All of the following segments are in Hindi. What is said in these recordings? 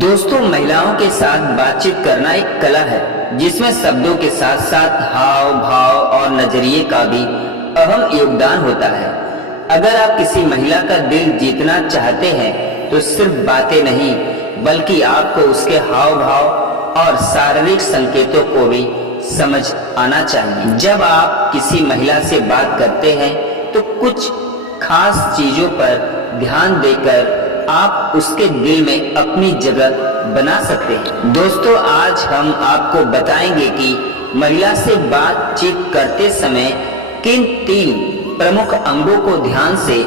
दोस्तों, महिलाओं के साथ बातचीत करना एक कला है जिसमें शब्दों के साथ साथ हाव भाव और नजरिए का भी अहम योगदान होता है। अगर आप किसी महिला का दिल जीतना चाहते हैं तो सिर्फ बातें नहीं बल्कि आपको उसके हाव भाव और शारीरिक संकेतों को भी समझ आना चाहिए। जब आप किसी महिला से बात करते हैं तो कुछ खास चीजों पर ध्यान देकर आप उसके दिल में अपनी जगह बना सकते हैं। दोस्तों, आज हम आपको बताएंगे कि महिला से बातचीत करते समय किन 3 प्रमुख अंगों को ध्यान से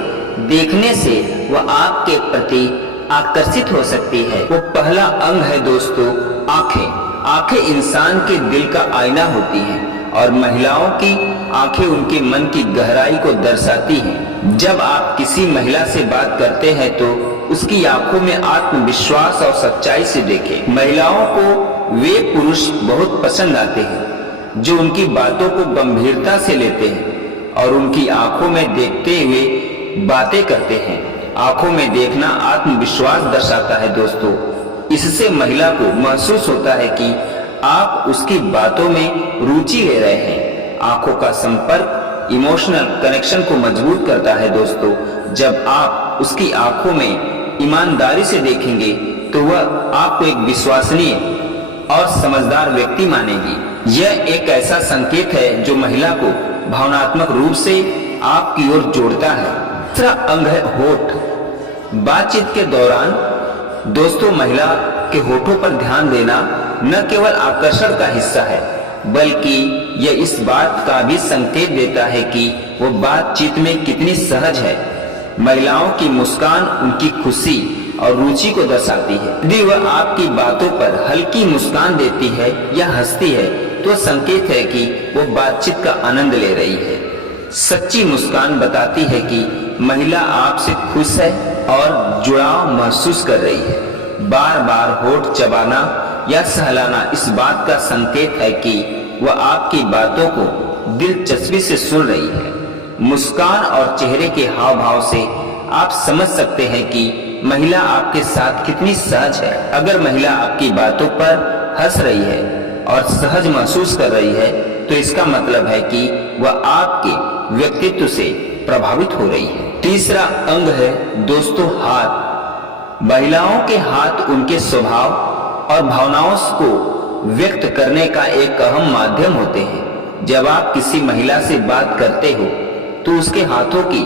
देखने से वह आपके प्रति आकर्षित हो सकती है। वो पहला अंग है दोस्तों, आंखें। आंखें इंसान के दिल का आईना होती हैं और महिलाओं की आंखें उनके मन की गहराई को दर्शाती हैं। जब आप किसी महिला से बात करते हैं तो उसकी आंखों में आत्मविश्वास और सच्चाई से देखें। महिलाओं को वे पुरुष बहुत पसंद आते हैं जो उनकी बातों को गंभीरता से लेते हैं और उनकी आंखों में देखते हुए बातें करते हैं। आंखों में देखना आत्मविश्वास दर्शाता है दोस्तों। इससे महिला को महसूस होता है कि आप उसकी बातों में रुचि ले रहे हैं। आंखों का संपर्क इमोशनल कनेक्शन को मजबूत करता है दोस्तों। जब आप उसकी आंखों में ईमानदारी से देखेंगे तो वह आपको एक विश्वसनीय और समझदार व्यक्ति मानेगी। यह एक ऐसा संकेत है जो महिला को भावनात्मक रूप से आपकी ओर जोड़ता है। दूसरा अंग है होठ। बातचीत के दौरान दोस्तों, महिला के होठों पर ध्यान देना न केवल आकर्षण का हिस्सा है बल्कि यह इस बात का भी संकेत देता है कि वो बातचीत में कितनी सहज है। महिलाओं की मुस्कान उनकी खुशी और रुचि को दर्शाती है। यदि वह आपकी बातों पर हल्की मुस्कान देती है या हंसती है तो संकेत है कि वो बातचीत का आनंद ले रही है। सच्ची मुस्कान बताती है कि महिला आपसे खुश है और जुड़ाव महसूस कर रही है। बार बार होठ चबाना या सहलाना इस बात का संकेत है कि वह आपकी बातों को दिलचस्पी से सुन रही है। मुस्कान और चेहरे के हाव भाव से आप समझ सकते हैं कि महिला आपके साथ कितनी सहज है। अगर महिला आपकी बातों पर हंस रही है और सहज महसूस कर रही है तो इसका मतलब है कि वह आपके व्यक्तित्व से प्रभावित हो रही है। तीसरा अंग है दोस्तों, हाथ। महिलाओं के हाथ उनके स्वभाव और भावनाओं को व्यक्त करने का एक अहम माध्यम होते हैं। जब आप किसी महिला से बात करते हो तो उसके हाथों की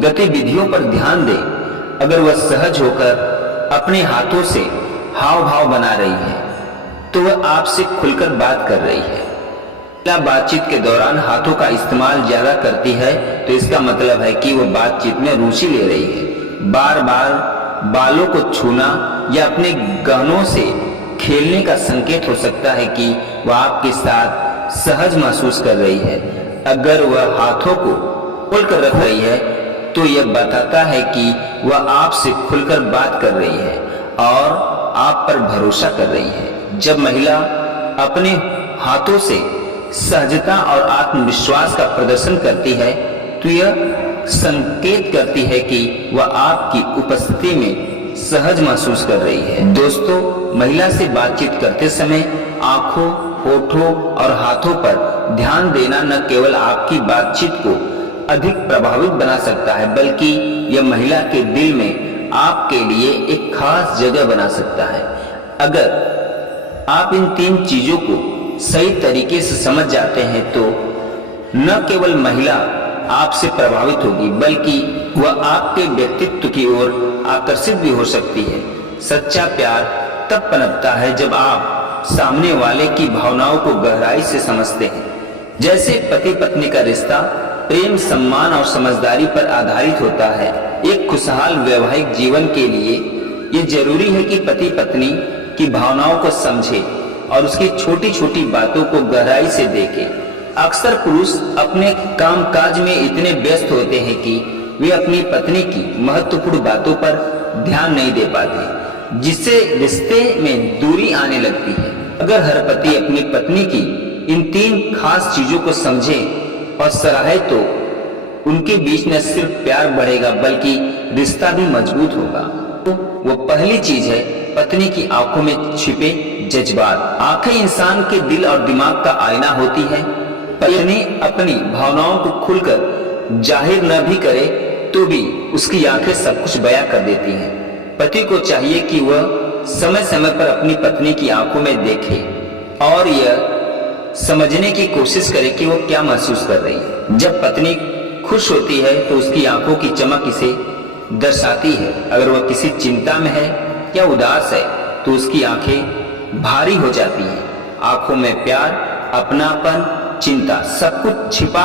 गतिविधियों पर ध्यान दें। अगर वह सहज होकर अपने हाथों से हाव भाव बना रही है तो वह आपसे खुलकर बात कर रही है। महिला बातचीत के दौरान हाथों का इस्तेमाल ज्यादा करती है तो इसका मतलब है कि वह बातचीत में रुचि ले रही है। बार बार बालों को छूना या अपने गहनों से खेलने का संकेत हो सकता है कि वह आपके साथ सहज महसूस कर रही है। अगर वह हाथों को खोलकर रख रही है तो यह बताता है कि वह आपसे खुलकर बात कर रही है और आप पर भरोसा कर रही है। जब महिला अपने हाथों से सहजता और आत्मविश्वास का प्रदर्शन करती है तो यह संकेत करती है कि वह आपकी उपस्थिति में सहज महसूस कर रही है। दोस्तों, महिला से बातचीत करते समय आंखों, होठों और हाथों पर ध्यान देना न केवल आपकी बातचीत को अधिक प्रभावित बना सकता है बल्कि यह महिला के दिल में आपके लिए एक खास जगह बना सकता है। अगर आप इन 3 चीजों को सही तरीके से समझ जाते हैं तो न केवल महिला आपसे प्रभावित होगी बल्कि वह आपके व्यक्तित्व की ओर आकर्षित भी हो सकती है। सच्चा प्यार तब पनपता है जब आप सामने वाले की भावनाओं को गहराई से समझते हैं। जैसे पति पत्नी का रिश्ता प्रेम, सम्मान और समझदारी पर आधारित होता है। एक खुशहाल वैवाहिक जीवन के लिए ये जरूरी है कि पति पत्नी की भावनाओं को समझे और उसकी छोटी छोटी बातों को गहराई से देखे। अक्सर पुरुष अपने कामकाज में इतने व्यस्त होते हैं कि वे अपनी पत्नी की महत्वपूर्ण बातों पर ध्यान नहीं दे पाते, जिससे रिश्ते में दूरी आने लगती है। अगर हर पति अपनी पत्नी की इन 3 खास चीजों को समझे और सराहे तो उनके बीच न सिर्फ प्यार बढ़ेगा बल्कि रिश्ता भी मजबूत होगा। तो वो पहली चीज है पत्नी की आंखों में छिपे जज्बात। आंखें इंसान के दिल और दिमाग का आईना होती है। पत्नी अपनी भावनाओं को खुलकर जाहिर न भी करे तो भी उसकी आंखें सब कुछ बयां कर देती हैं। पति को चाहिए कि वह समय समय पर अपनी पत्नी की आंखों में देखे और यह समझने की कोशिश करे कि वो क्या महसूस कर रही है। जब पत्नी खुश होती है तो उसकी आंखों की चमक इसे दर्शाती है। अगर वह किसी चिंता में है या उदास है तो उसकी आंखें भारी हो जाती हैं। आंखों में प्यार, अपनापन, चिंता सब कुछ छिपा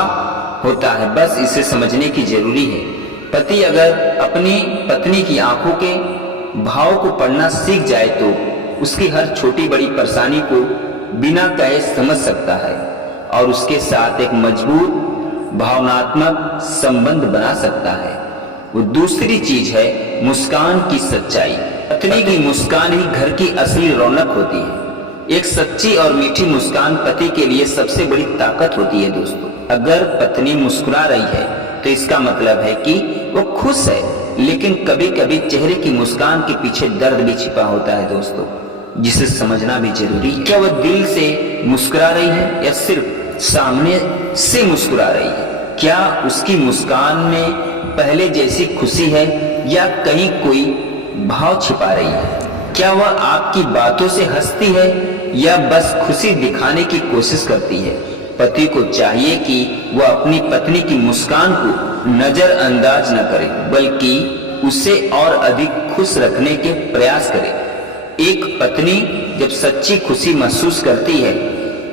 होता है, बस इसे समझने की जरूरी है। पति अगर अपनी पत्नी की आंखों के भाव को पढ़ना सीख जाए तो उसकी हर छोटी बड़ी परेशानी को बिना कहे समझ सकता है और उसके साथ एक मजबूत भावनात्मक संबंध बना सकता है। वो दूसरी चीज है मुस्कान की सच्चाई। पत्नी की मुस्कान ही घर की असली रौनक होती है। एक सच्ची और मीठी मुस्कान पति के लिए सबसे बड़ी ताकत होती है दोस्तों। अगर पत्नी मुस्कुरा रही है तो इसका मतलब है कि वो खुश है, लेकिन कभी कभी चेहरे की मुस्कान के पीछे दर्द भी छिपा होता है दोस्तों, जिसे समझना भी जरूरी है। क्या वह दिल से मुस्कुरा रही है या सिर्फ सामने से मुस्कुरा रही है? क्या उसकी मुस्कान में पहले जैसी खुशी है या कहीं कोई भाव छिपा रही है? क्या वह आपकी बातों से हंसती है या बस खुशी दिखाने की कोशिश करती है? पति को चाहिए कि वह अपनी पत्नी की मुस्कान को नजरअंदाज न करे, बल्कि उसे और अधिक खुश रखने के प्रयास करे। एक पत्नी जब सच्ची खुशी महसूस करती है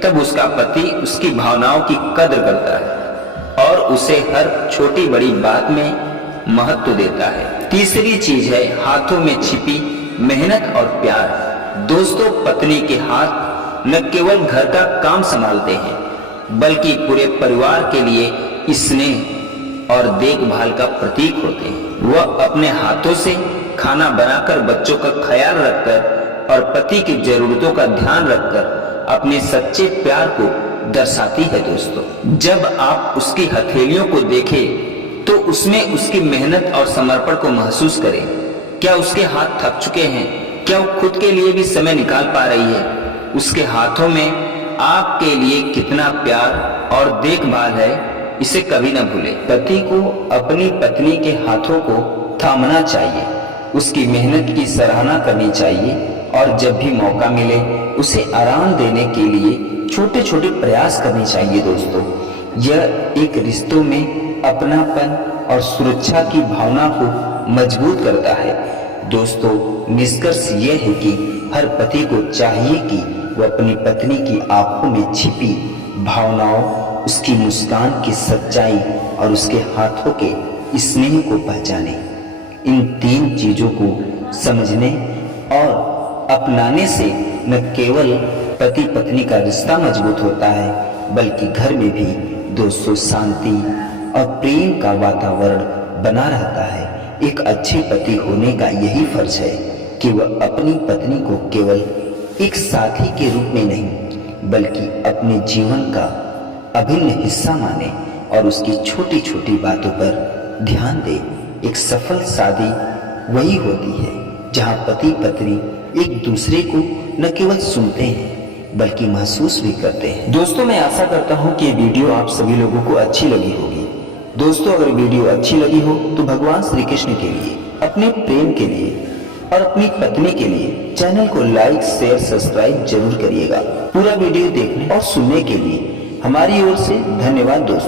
तब उसका पति उसकी भावनाओं की कद्र करता है और उसे हर छोटी बड़ी बात में महत्व देता है। तीसरी चीज है हाथों में छिपी मेहनत और प्यार। दोस्तों, पत्नी के हाथ न केवल घर का काम संभालते हैं बल्कि पूरे परिवार के लिए स्नेह और देखभाल का प्रतीक होते हैं। वह अपने हाथों से खाना बनाकर, बच्चों का ख्याल रखकर और पति की जरूरतों का ध्यान रखकर अपने सच्चे प्यार को दर्शाती है दोस्तों। जब आप उसकी हथेलियों को देखें तो उसमें उसकी मेहनत और समर्पण को महसूस करें। क्या उसके हाथ थक चुके हैं? क्या वो खुद के लिए भी समय निकाल पा रही है? उसके हाथों में आपके लिए कितना प्यार और देखभाल है, इसे कभी न भूलें। पति को अपनी पत्नी के हाथों को थामना चाहिए, उसकी मेहनत की सराहना करनी चाहिए और जब भी मौका मिले उसे आराम देने के लिए छोटे छोटे प्रयास करने चाहिए दोस्तों। यह एक रिश्तों में अपनापन और सुरक्षा की भावना को मजबूत करता है। दोस्तों, निष्कर्ष यह है कि हर पति को चाहिए कि वह अपनी पत्नी की आंखों में छिपी भावनाओं, उसकी मुस्कान की सच्चाई और उसके हाथों के स्नेह को पहचाने। इन तीन चीजों को समझने और अपनाने से न केवल पति पत्नी का रिश्ता मजबूत होता है बल्कि घर में भी दोस्तों शांति और प्रेम का वातावरण बना रहता है। एक अच्छे पति होने का यही फर्ज है कि वह अपनी पत्नी को केवल एक साथी के रूप में नहीं बल्कि अपने जीवन का अभिन्न हिस्सा माने और उसकी छोटी छोटी बातों पर ध्यान दे। एक सफल शादी वही होती है जहां पति पत्नी एक दूसरे को न केवल सुनते हैं बल्कि महसूस भी करते हैं। दोस्तों, मैं आशा करता हूं कि ये वीडियो आप सभी लोगों को अच्छी लगी होगी। दोस्तों, अगर वीडियो अच्छी लगी हो तो भगवान श्री कृष्ण के लिए, अपने प्रेम के लिए और अपनी पत्नी के लिए चैनल को लाइक, शेयर, सब्सक्राइब जरूर करिएगा। पूरा वीडियो देखने और सुनने के लिए हमारी ओर से धन्यवाद दोस्तों।